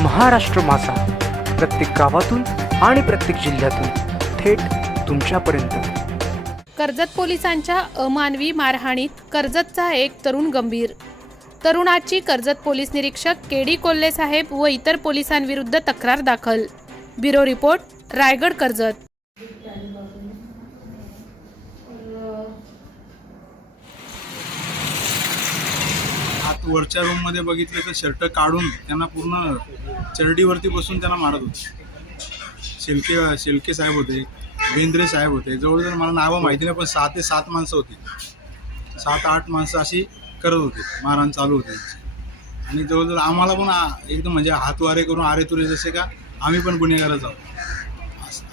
महाराष्ट्र माझा, प्रत्येक गावातून आणि प्रत्येक जिल्ह्यातून थेट तुमच्यापर्यंत। कर्जत पोलिसांच्या अमानवी मारहाणीत कर्जतचा एक तरुण गंभीर। तरुणाची कर्जत पोलीस निरीक्षक केडी कोल्हे साहेब व इतर पोलिसांविरुद्ध तक्रार दाखल। Bureau report, Raigad Karjat. वरच्या रूम मध्ये बघितलं तर शर्ट काढून त्यांना पूर्ण चरडीवरती बसून त्यांना मारत होते। शेलके साहेब होते, बेंद्रे साहेब होते, जवळजवळ मला नावं माहिती नाही पण 6 ते 7 माणसं होती, 7-8 माणसं अशी करत होते, मारहाण चालू होते। आणि जवळजवळ आम्हाला पण एकदम म्हणजे हातवारे करून आरे तुरे जसे का आम्ही पण गुन्हेगारच आहोत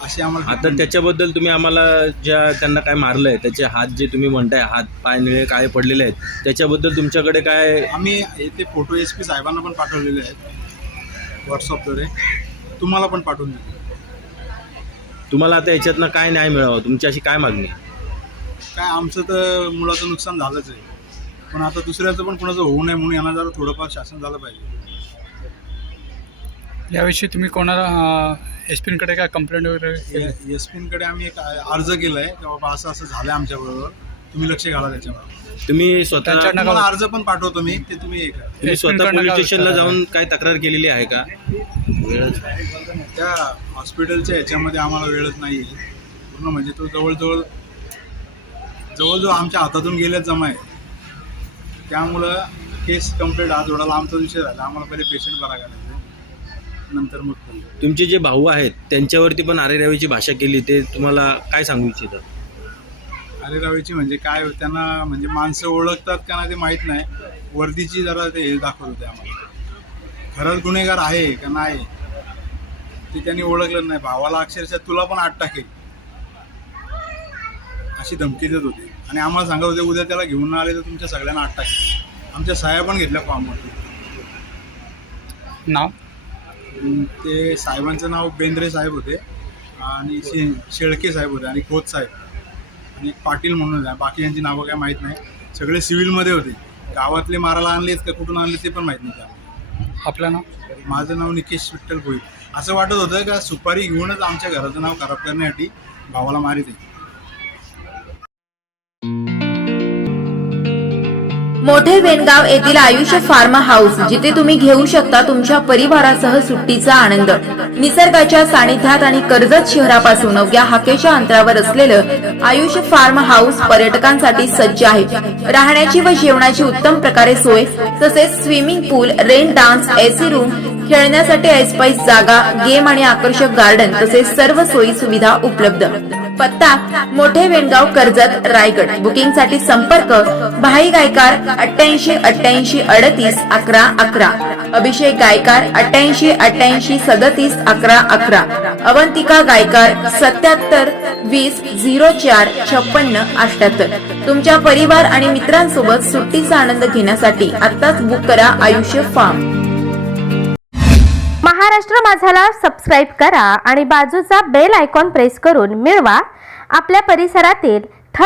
असे आम्हाला। आता त्याच्याबद्दल तुम्ही आम्हाला ज्या त्यांना काय मारलंय त्याचे हात जे तुम्ही म्हणताय हात पाय निळे काय पडलेले आहेत त्याच्याबद्दल तुमच्याकडे काय? आम्ही ते फोटो SP साहेबांना पण पाठवलेले आहेत व्हॉट्सअपद्वारे, तुम्हाला पण पाठवून देतो। तुम्हाला आता याच्यातनं काय न्याय मिळावा, तुमची अशी काय मागणी? काय आमचं तर मुलाचं नुकसान झालंच आहे, पण आता दुसऱ्याचं पण कोणाचं होऊ नये म्हणून यांना जरा थोडंफार शासन झालं पाहिजे। याविषयी तुम्ही कोणाला SP-कडे काय कंप्लेंट वगैरे? SP-कडे आम्ही एक अर्ज केलाय की बाबा असं असं झालंय आमच्याबरोबर, तुम्ही लक्ष घाला त्याच्यावर। तुम्ही स्वतः अर्ज पण पाठवतो मी, ते तुम्ही स्वतः पोलीस स्टेशनला जाऊन काय तक्रार केलेली आहे का? त्या हॉस्पिटलच्या ह्याच्यामध्ये आम्हाला वेळच नाही आहे पूर्ण, म्हणजे तो जवळजवळ आमच्या हातातून गेल्याच जमा आहे, त्यामुळं केस कंप्लीट हा थोडा लांबचा विषय झाला। आम्हाला पहिले पेशंट बरा करायचं, नंतर मग तुमचे जे भाऊ आहेत त्यांच्यावरती पण आरेरावीची भाषा केली, ते तुम्हाला काय सांगू इच्छितात? आरेरावीची म्हणजे काय, त्यांना म्हणजे माणसं ओळखतात का नाही ते माहीत नाही, वर्दीची जरा ते दाखवत होते आम्हाला, खरंच गुन्हेगार आहे का नाही ते त्यांनी ओळखलं नाही। भावाला अक्षरशः तुला पण आत टाकेल अशी धमकी देत होते आणि आम्हाला सांगत होते उद्या त्याला घेऊन आले तर तुमच्या सगळ्यांना आत टाकेल। आमच्या साहेब पण घेतल्या फॉर्मवरती। नाव ते साहेबांचं नाव बेंद्रे साहेब होते आणि शेळके साहेब होते आणि खोत साहेब आणि एक पाटील म्हणून आहे, बाकी यांची नावं काय माहीत नाही। सगळे सिव्हिलमध्ये होते, गावातले मारायला आणलेत का कुठून आणले ते पण माहीत नाही त्यामुळे। आपलं नाव? माझं नाव निकेश विठ्ठल भोईर। असं वाटत होतं का सुपारी घेऊनच आमच्या घराचं नाव खराब करण्यासाठी भावाला मारित आहे। मोठे वेणगाव येथील आयुष फार्म हाऊस, जिथे तुम्ही घेऊ शकता तुमच्या परिवारासह सुट्टीचा आनंद। निसर्गाच्या सानिध्यात आणि कर्जत शहरापासून अवघ्या हाकेच्या अंतरावर असलेलं आयुष फार्म हाऊस पर्यटकांसाठी सज्ज आहे। राहण्याची व जेवणाची उत्तम प्रकारे सोय, तसेच स्विमिंग पूल, रेन डान्स, AC रूम, खेळण्यासाठी ऐसपैस जागा, गेम आणि आकर्षक गार्डन तसेच सर्व सोयी सुविधा उपलब्ध। पत्ता मोठे वेणगाव, कर्जत, रायगड। बुकिंग साठी संपर्क भाई गायकार 88 88 38 11 11, अभिषेक गायकार 88 88 37 11 11, अवंतिका गायकार 77 20 04 56 78। तुमच्या परिवार आणि मित्रांसोबत सुट्टीचा आनंद घेण्यासाठी आत्ताच बुक करा आयुष फार्म। महाराष्ट्र माझाला सबस्क्राईब करा आणि बाजूचा बेल आयकॉन प्रेस करून मिळवा आपल्या परिसरातील